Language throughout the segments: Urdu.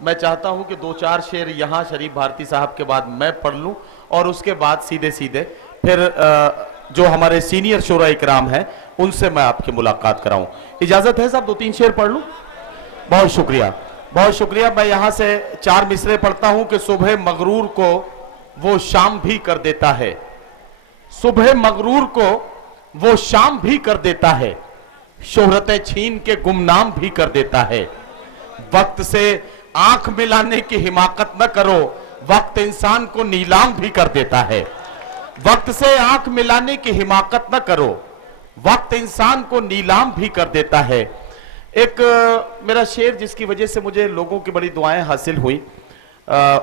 میں چاہتا ہوں کہ دو چار شعر یہاں شریف بھارتی صاحب کے بعد میں پڑھ لوں اور اس کے بعد سیدھے سیدھے پھر جو ہمارے سینئر شورا اکرام ہیں ان سے میں آپ کی ملاقات کراؤں. اجازت ہے صاحب دو تین شعر پڑھ لوں؟ بہت شکریہ بہت شکریہ. میں یہاں سے چار مصرے پڑھتا ہوں کہ صبح مغرور کو وہ شام بھی کر دیتا ہے. صبح مغرور کو وہ شام بھی کر دیتا ہے. شہرتیں چھین کے گمنام بھی کر دیتا ہے. وقت سے آنکھ ملانے کی حماقت نہ کرو, وقت انسان کو نیلام بھی کر دیتا ہے. وقت سے آنکھ ملانے کی حماقت نہ کرو, وقت انسان کو نیلام بھی کر دیتا ہے. ایک میرا شعر جس کی وجہ سے مجھے لوگوں کی بڑی دعائیں حاصل ہوئی,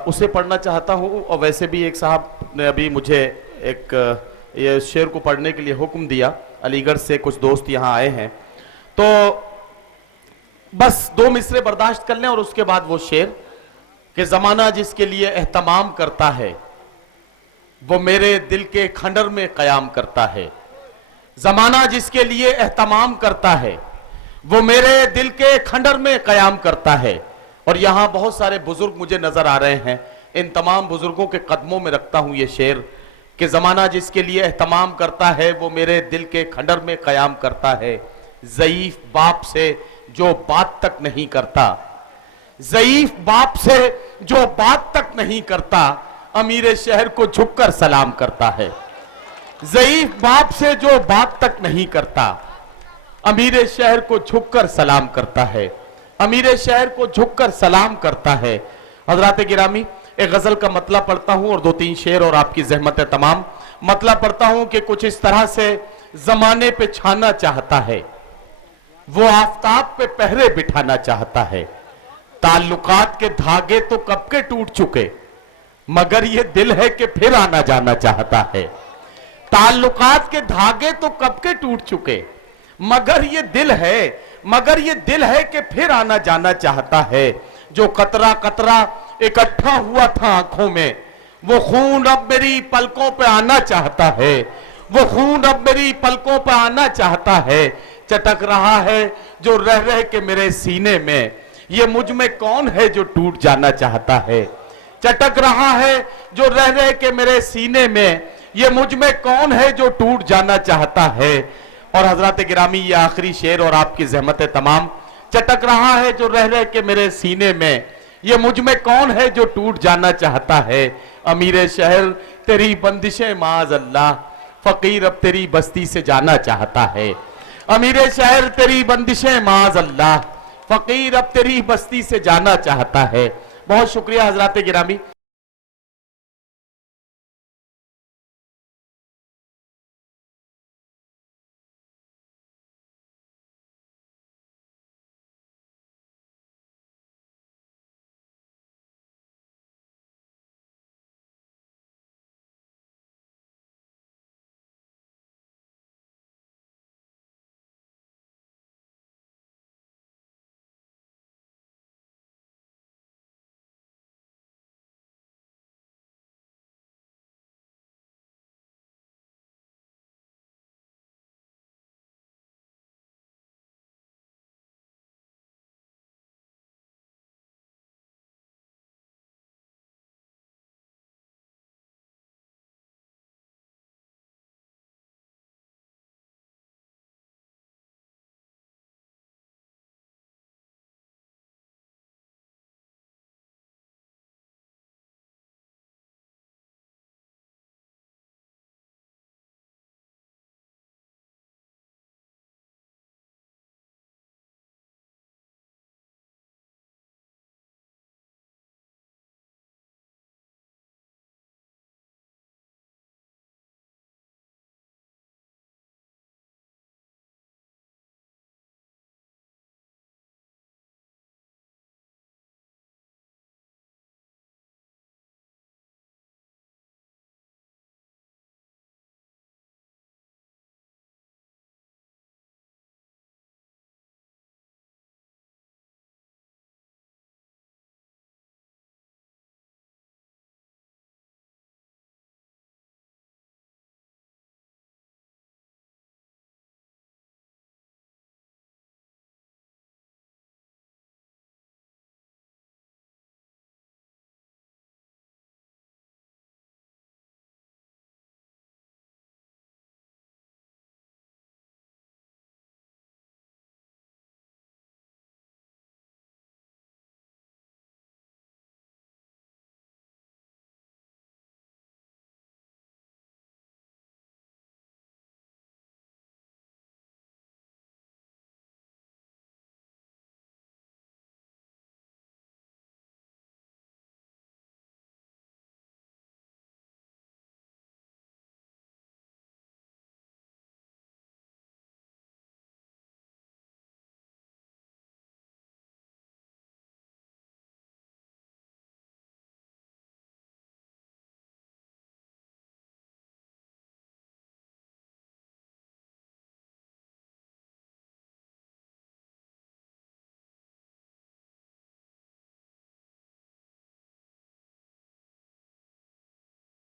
اسے پڑھنا چاہتا ہوں. اور ویسے بھی ایک صاحب نے ابھی مجھے ایک یہ شعر کو پڑھنے کے لیے حکم دیا, علی گڑھ سے کچھ دوست یہاں آئے ہیں, تو بس دو مصرے برداشت کر لیں اور اس کے بعد وہ شعر کہ زمانہ جس کے لیے اہتمام کرتا ہے وہ میرے دل کے کھنڈر میں قیام کرتا ہے. زمانہ جس کے لیے اہتمام کرتا ہے وہ میرے دل کے کھنڈر میں قیام کرتا ہے. اور یہاں بہت سارے بزرگ مجھے نظر آ رہے ہیں, ان تمام بزرگوں کے قدموں میں رکھتا ہوں یہ شعر کہ زمانہ جس کے لیے اہتمام کرتا ہے وہ میرے دل کے کھنڈر میں قیام کرتا ہے. ضعیف باپ سے جو بات تک نہیں کرتا, ضعیف باپ سے جو بات تک نہیں کرتا, امیر شہر کو جھک کر سلام کرتا ہے. ضعیف باپ سے جو بات تک نہیں کرتا, امیر شہر کو جھک کر سلام کرتا ہے. امیر شہر کو جھک کر سلام کرتا ہے. حضرات گرامی, ایک غزل کا مطلب پڑھتا ہوں اور دو تین شعر اور آپ کی زحمت ہے تمام. مطلب پڑھتا ہوں کہ کچھ اس طرح سے زمانے پہ چھانا چاہتا ہے, وہ آفتاب پہ پہرے بٹھانا چاہتا ہے. تعلقات کے دھاگے تو کب کے ٹوٹ چکے, مگر یہ دل ہے کہ پھر آنا جانا چاہتا ہے. تعلقات کے دھاگے تو کب کے ٹوٹ چکے, مگر یہ دل ہے کہ پھر آنا جانا چاہتا ہے. جو قطرہ قطرہ اکٹھا ہوا تھا آنکھوں میں, وہ خون اب میری پلکوں پہ آنا چاہتا ہے. وہ خون اب میری پلکوں پہ آنا چاہتا ہے. چٹک رہا ہے جو رہ رہ کے میرے سینے میں, یہ مجھ میں کون ہے جو ٹوٹ جانا چاہتا ہے. چٹک رہا ہے جو رہ رہ کے میرے سینے میں, یہ مجھ میں کون ہے جو ٹوٹ جانا چاہتا ہے. اور حضرات گرامی یہ آخری شعر اور آپ کی زحمت ہے تمام. چٹک رہا ہے جو رہ رہ کے میرے سینے میں, یہ مجھ میں کون ہے جو ٹوٹ جانا چاہتا ہے. امیر شہر تیری بندشیں معاذ اللہ, فقیر اب تیری بستی سے جانا چاہتا ہے. امیر شہر تیری بندشیں معاذ اللہ, فقیر اب تیری بستی سے جانا چاہتا ہے. بہت شکریہ حضرات گرامی.